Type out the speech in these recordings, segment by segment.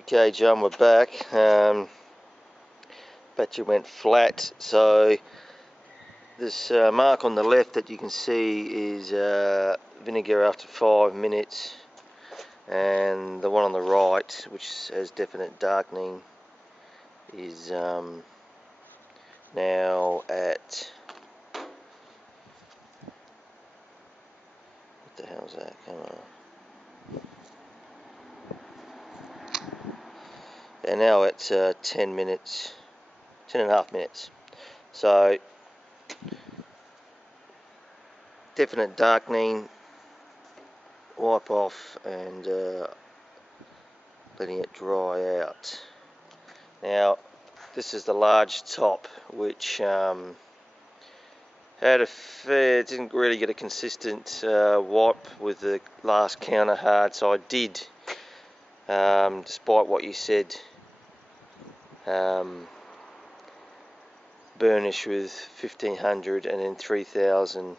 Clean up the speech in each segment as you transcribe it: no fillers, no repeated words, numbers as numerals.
Okay, John, we're back. Battery went flat, so this mark on the left that you can see is vinegar after 5 minutes, and the one on the right, which has definite darkening, is now at, what the hell is that? Come on. They're now at 10 minutes, 10.5 minutes. So definite darkening, wipe off and letting it dry out. Now this is the large top, which had a fair, didn't really get a consistent wipe with the last counter hard, so I did, despite what you said, burnish with 1500 and then 3000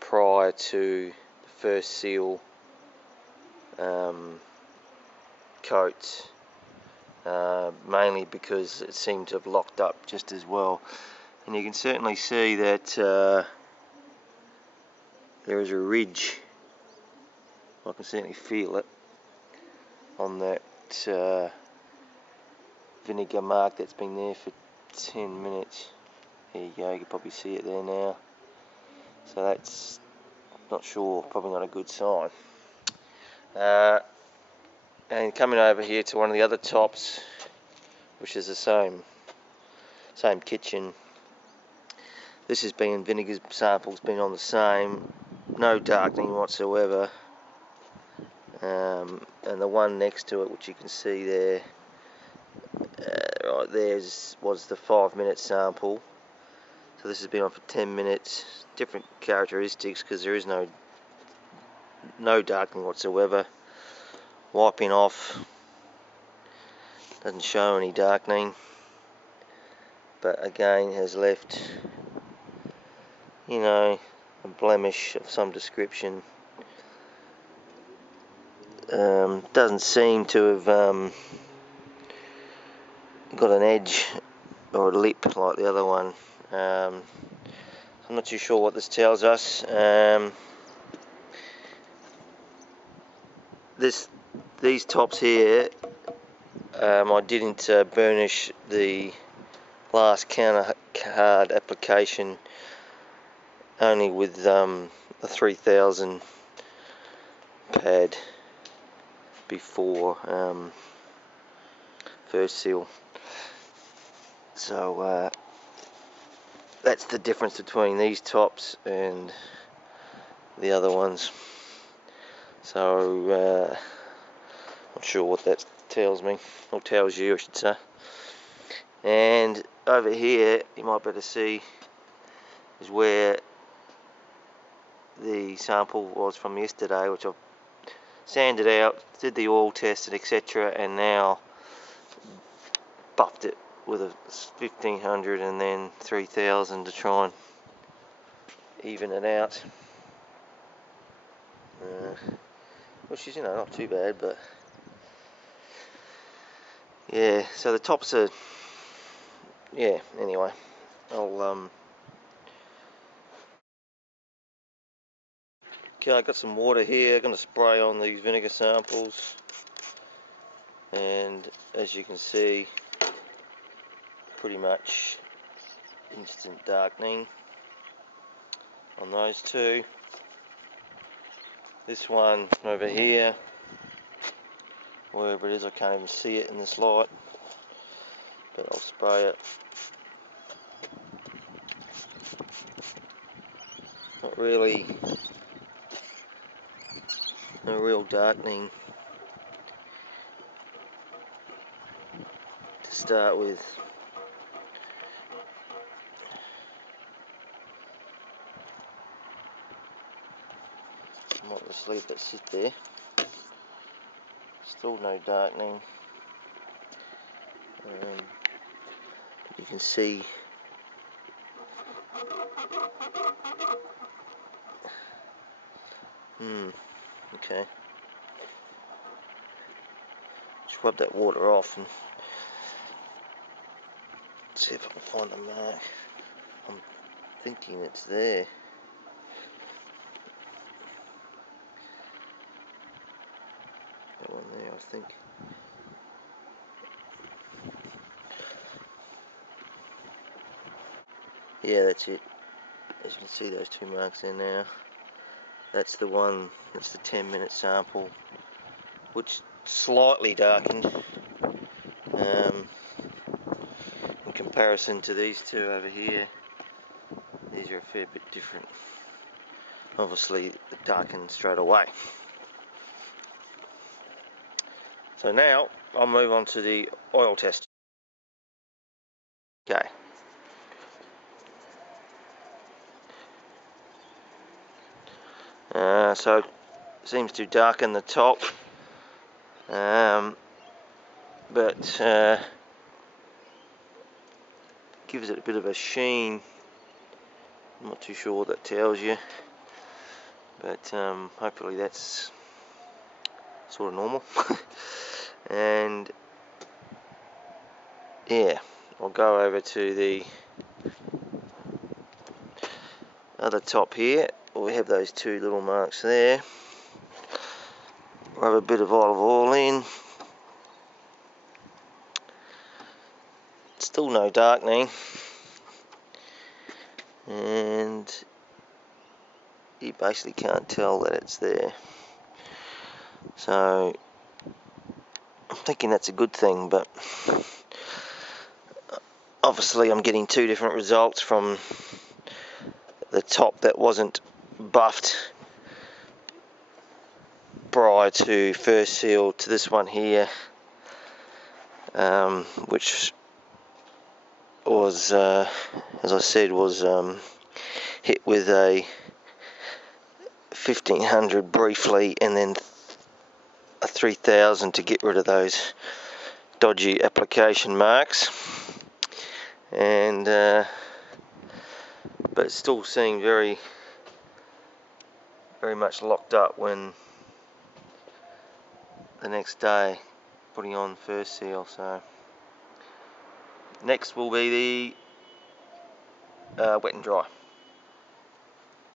prior to the first seal coat, mainly because it seemed to have locked up just as well. And you can certainly see that there is a ridge, I can certainly feel it, on that vinegar mark that's been there for 10 minutes. There you go, you can probably see it there now. So that's, not sure, probably not a good sign. And coming over here to one of the other tops, which is the same kitchen. This has been, vinegar sample's been on the same, no darkening whatsoever. And the one next to it, which you can see there, right there, was the 5-minute sample. So this has been on for 10 minutes. Different characteristics because there is no darkening whatsoever. Wiping off, doesn't show any darkening, but again has left, you know, a blemish of some description. Doesn't seem to have got an edge or a lip like the other one. I'm not too sure what this tells us. These tops here, I didn't burnish the last counter card application, only with a 3000 pad before first seal. So that's the difference between these tops and the other ones. So not sure what that tells me, or tells you I should say. And over here you might better see is where the sample was from yesterday, which I've sanded out, did the oil test, etc., and now buffed it with a 1500 and then 3000 to try and even it out, which is, you know, not too bad. But yeah, so the tops are, yeah, anyway, I'll okay, I got some water here, going to spray on these vinegar samples, and as you can see, pretty much instant darkening on those two. This one over here, wherever it is, I can't even see it in this light, but I'll spray it. Not really, no real darkening to start with. I might just leave that sit there. Still no darkening. You can see okay. scrub that water off and see if I can find the mark. I'm thinking it's there. That one there, I think. Yeah, that's it. As you can see, those two marks there now. That's the one, that's the 10-minute sample, which slightly darkened in comparison to these two over here. These are a fair bit different. Obviously, it darkened straight away. So now, I'll move on to the oil test. Okay. So, seems to darken the top, but gives it a bit of a sheen. I'm not too sure what that tells you, but hopefully that's sort of normal. And yeah, I'll go over to the other top here. We have those two little marks there. Rub a bit of olive oil in. Still no darkening, and you basically can't tell that it's there. So I'm thinking that's a good thing, but obviously I'm getting two different results from the top that wasn't buffed prior to first seal to this one here, which was, as I said, was hit with a 1500 briefly, and then a 3000 to get rid of those dodgy application marks. And but it still seemed very much locked up when the next day putting on first seal. So next will be the wet and dry.